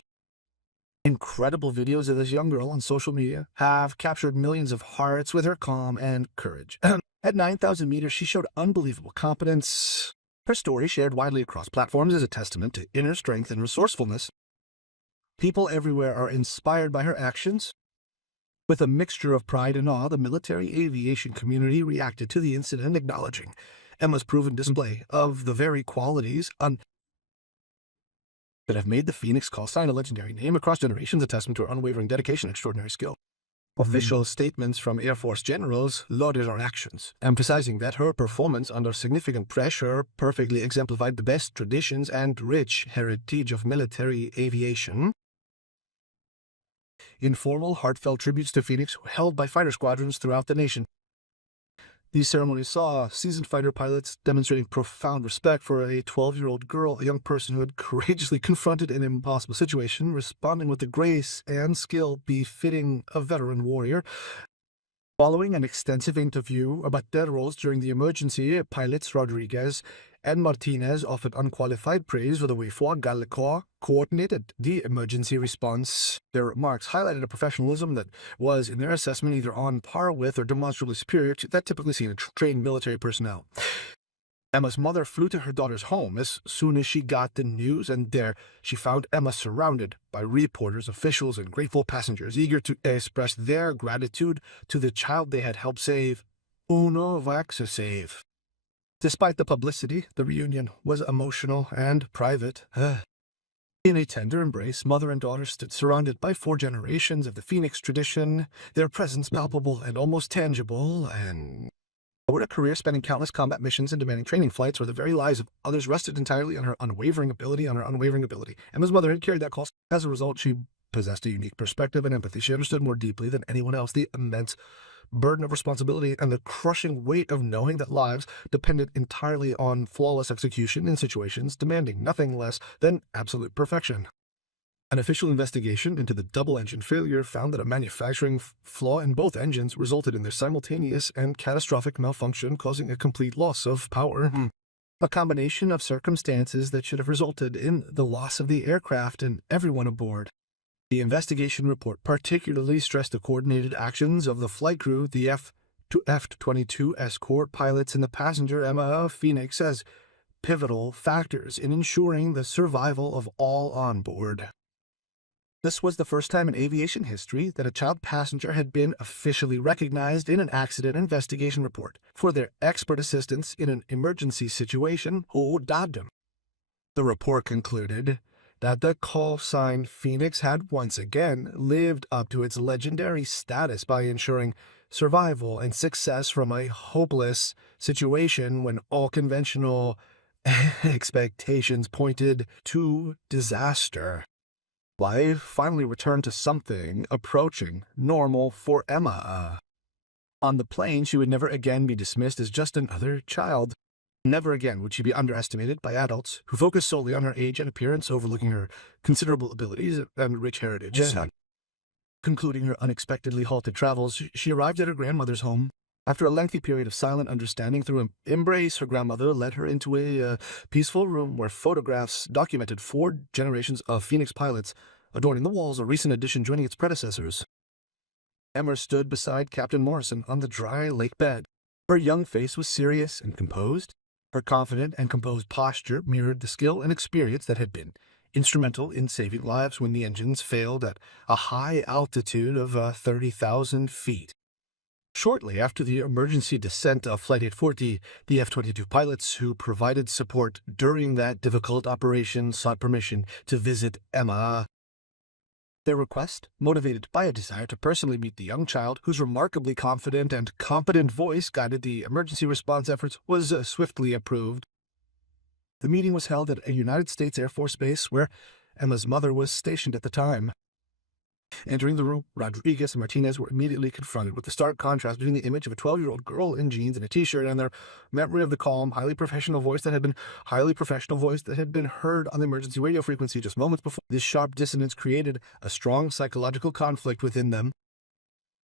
Incredible videos of this young girl on social media have captured millions of hearts with her calm and courage. At 9,000 meters, she showed unbelievable competence. Her story, shared widely across platforms, is a testament to inner strength and resourcefulness. People everywhere are inspired by her actions. With a mixture of pride and awe, the military aviation community reacted to the incident, acknowledging Emma's proven display of the very qualities that have made the Phoenix call sign a legendary name across generations, a testament to her unwavering dedication and extraordinary skill. Official statements from Air Force generals lauded her actions, emphasizing that her performance under significant pressure perfectly exemplified the best traditions and rich heritage of military aviation. Informal, heartfelt tributes to Phoenix were held by fighter squadrons throughout the nation. These ceremonies saw seasoned fighter pilots demonstrating profound respect for a 12-year-old girl, a young person who had courageously confronted an impossible situation, responding with the grace and skill befitting a veteran warrior. Following an extensive interview about their roles during the emergency, pilots Rodriguez and Martinez offered unqualified praise for the way Gallicourt coordinated the emergency response. Their remarks highlighted a professionalism that was, in their assessment, either on par with or demonstrably superior to that typically seen in trained military personnel. Emma's mother flew to her daughter's home as soon as she got the news, and there she found Emma surrounded by reporters, officials, and grateful passengers, eager to express their gratitude to the child they had helped save. Save. Despite the publicity, the reunion was emotional and private. In a tender embrace, mother and daughter stood surrounded by 4 generations of the Phoenix tradition, their presence palpable and almost tangible, and over a career spanning countless combat missions and demanding training flights where the very lives of others rested entirely on her unwavering ability. Emma's mother had carried that call. As a result, she possessed a unique perspective and empathy. She understood more deeply than anyone else the immense burden of responsibility and the crushing weight of knowing that lives depended entirely on flawless execution in situations demanding nothing less than absolute perfection. An official investigation into the double-engine failure found that a manufacturing flaw in both engines resulted in their simultaneous and catastrophic malfunction, causing a complete loss of power. A combination of circumstances that should have resulted in the loss of the aircraft and everyone aboard. The investigation report particularly stressed the coordinated actions of the flight crew, the F-22 escort pilots, and the passenger Emma Phoenix as pivotal factors in ensuring the survival of all on board. This was the first time in aviation history that a child passenger had been officially recognized in an accident investigation report for their expert assistance in an emergency situation. The report concluded that the call sign Phoenix had once again lived up to its legendary status by ensuring survival and success from a hopeless situation when all conventional expectations pointed to disaster. Life finally returned to something approaching normal for Emma. On the plane, she would never again be dismissed as just another child. Never again would she be underestimated by adults who focused solely on her age and appearance, overlooking her considerable abilities and rich heritage. Concluding her unexpectedly halted travels, she arrived at her grandmother's home. After a lengthy period of silent understanding through an embrace, her grandmother led her into a peaceful room where photographs documented 4 generations of Phoenix pilots, adorning the walls, a recent addition joining its predecessors. Emma stood beside Captain Morrison on the dry lake bed. Her young face was serious and composed. Her confident and composed posture mirrored the skill and experience that had been instrumental in saving lives when the engines failed at a high altitude of 30,000 feet. Shortly after the emergency descent of Flight 840, the F-22 pilots who provided support during that difficult operation sought permission to visit Emma. Their request, motivated by a desire to personally meet the young child whose remarkably confident and competent voice guided the emergency response efforts, was swiftly approved. The meeting was held at a United States Air Force base where Emma's mother was stationed at the time. Entering the room, Rodriguez and Martinez were immediately confronted with the stark contrast between the image of a 12-year-old girl in jeans and a t-shirt and their memory of the calm, highly professional voice that had been heard on the emergency radio frequency just moments before. This sharp dissonance created a strong psychological conflict within them.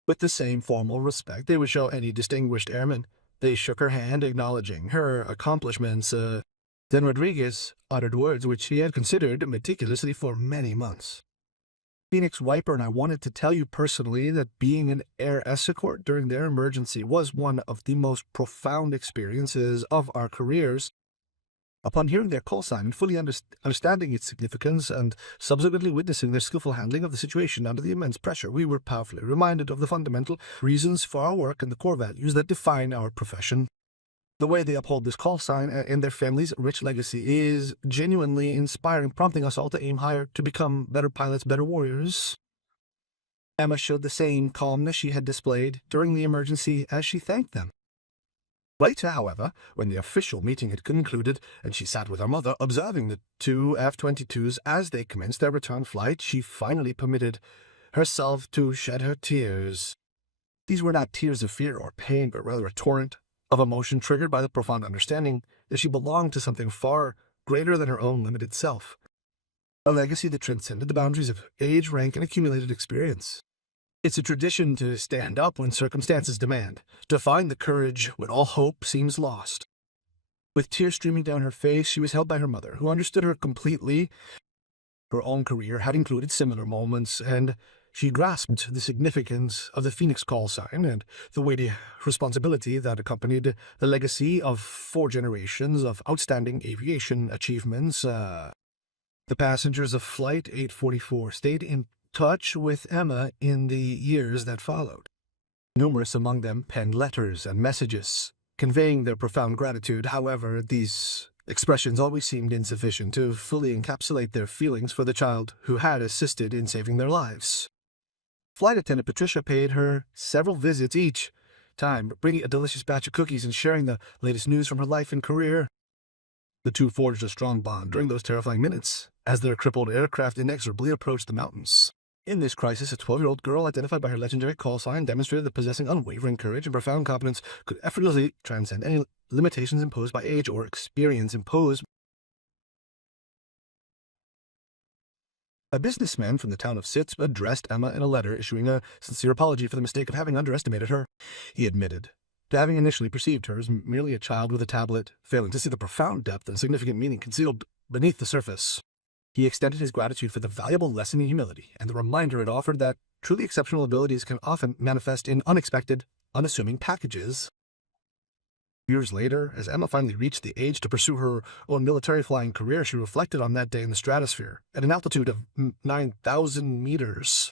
With the same formal respect they would show any distinguished airman, they shook her hand, acknowledging her accomplishments. Then Rodriguez uttered words which he had considered meticulously for many months. Phoenix Wiper and I wanted to tell you personally that being an air escort during their emergency was one of the most profound experiences of our careers. Upon hearing their call sign and fully understanding its significance and subsequently witnessing their skillful handling of the situation under the immense pressure, we were powerfully reminded of the fundamental reasons for our work and the core values that define our profession. The way they uphold this call sign and their family's rich legacy is genuinely inspiring, prompting us all to aim higher, to become better pilots, better warriors. Emma showed the same calmness she had displayed during the emergency as she thanked them. Later, however, when the official meeting had concluded and she sat with her mother observing the 2 F-22s as they commenced their return flight, she finally permitted herself to shed her tears. These were not tears of fear or pain, but rather a torrent of emotion triggered by the profound understanding that she belonged to something far greater than her own limited self, a legacy that transcended the boundaries of age, rank, and accumulated experience. It's a tradition to stand up when circumstances demand, to find the courage when all hope seems lost. With tears streaming down her face, she was held by her mother, who understood her completely. Her own career had included similar moments, and she grasped the significance of the Phoenix call sign and the weighty responsibility that accompanied the legacy of 4 generations of outstanding aviation achievements. The passengers of Flight 844 stayed in touch with Emma in the years that followed. Numerous among them penned letters and messages, conveying their profound gratitude. However, these expressions always seemed insufficient to fully encapsulate their feelings for the child who had assisted in saving their lives. Flight attendant Patricia paid her several visits each time, bringing a delicious batch of cookies and sharing the latest news from her life and career. The two forged a strong bond during those terrifying minutes as their crippled aircraft inexorably approached the mountains. In this crisis, a 12-year-old girl identified by her legendary call sign demonstrated that possessing unwavering courage and profound competence could effortlessly transcend any limitations imposed by age or experience imposed. A businessman from the town of Sitz addressed Emma in a letter issuing a sincere apology for the mistake of having underestimated her. He admitted to having initially perceived her as merely a child with a tablet, failing to see the profound depth and significant meaning concealed beneath the surface. He extended his gratitude for the valuable lesson in humility and the reminder it offered that truly exceptional abilities can often manifest in unexpected, unassuming packages. Years later, as Emma finally reached the age to pursue her own military flying career, she reflected on that day in the stratosphere at an altitude of 9,000 meters.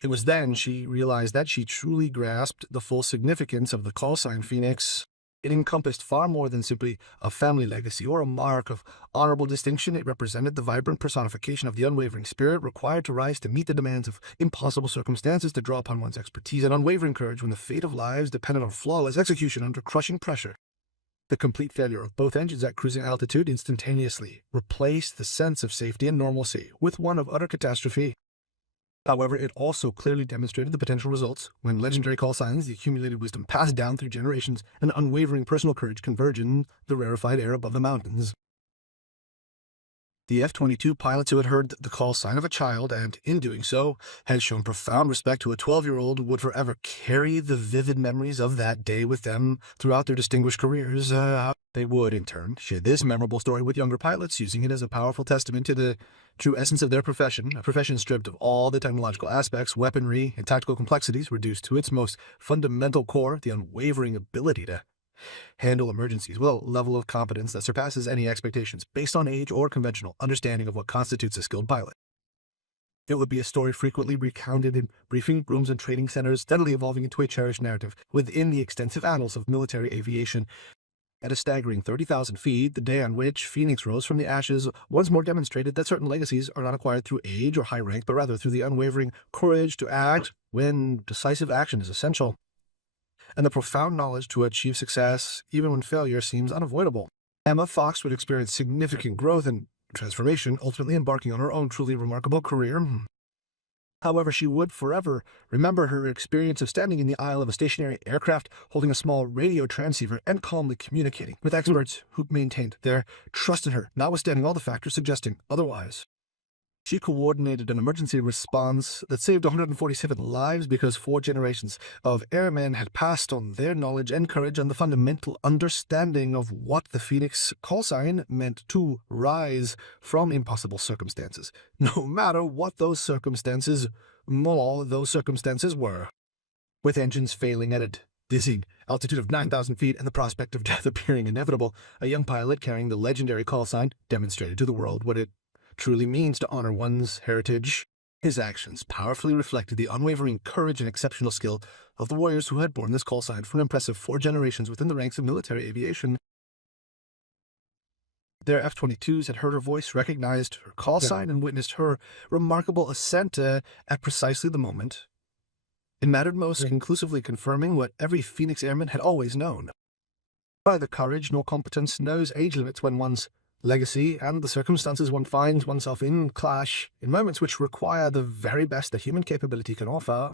It was then she realized that she truly grasped the full significance of the call sign Phoenix. It encompassed far more than simply a family legacy or a mark of honorable distinction. It represented the vibrant personification of the unwavering spirit required to rise to meet the demands of impossible circumstances, to draw upon one's expertise and unwavering courage when the fate of lives depended on flawless execution under crushing pressure. The complete failure of both engines at cruising altitude instantaneously replaced the sense of safety and normalcy with one of utter catastrophe. However, it also clearly demonstrated the potential results when legendary call signs, the accumulated wisdom passed down through generations, and unwavering personal courage converge in the rarefied air above the mountains. The F-22 pilots who had heard the call sign of a child and, in doing so, had shown profound respect to a 12-year-old would forever carry the vivid memories of that day with them throughout their distinguished careers. They would, in turn, share this memorable story with younger pilots, using it as a powerful testament to the true essence of their profession, a profession stripped of all the technological aspects, weaponry, and tactical complexities, reduced to its most fundamental core, the unwavering ability to handle emergencies with a level of competence that surpasses any expectations based on age or conventional understanding of what constitutes a skilled pilot. It would be a story frequently recounted in briefing rooms and training centers, steadily evolving into a cherished narrative within the extensive annals of military aviation. At a staggering 30,000 feet, the day on which Phoenix rose from the ashes once more demonstrated that certain legacies are not acquired through age or high rank, but rather through the unwavering courage to act when decisive action is essential, and the profound knowledge to achieve success even when failure seems unavoidable. Emma Fox would experience significant growth and transformation, ultimately embarking on her own truly remarkable career. However, she would forever remember her experience of standing in the aisle of a stationary aircraft, holding a small radio transceiver and calmly communicating with experts who maintained their trust in her, notwithstanding all the factors suggesting otherwise. She coordinated an emergency response that saved 147 lives because 4 generations of airmen had passed on their knowledge and courage and the fundamental understanding of what the Phoenix call sign meant to rise from impossible circumstances, no matter what those circumstances, all those circumstances were. With engines failing at a dizzying altitude of 9,000 feet and the prospect of death appearing inevitable, a young pilot carrying the legendary call sign demonstrated to the world what it truly means to honor one's heritage. His actions powerfully reflected the unwavering courage and exceptional skill of the warriors who had borne this call sign for an impressive 4 generations within the ranks of military aviation. Their F-22s had heard her voice, recognized her call sign, and witnessed her remarkable ascent at precisely the moment it mattered most, conclusively confirming what every Phoenix airman had always known. Neither courage nor competence knows age limits when one's legacy and the circumstances one finds oneself in clash in moments which require the very best that human capability can offer.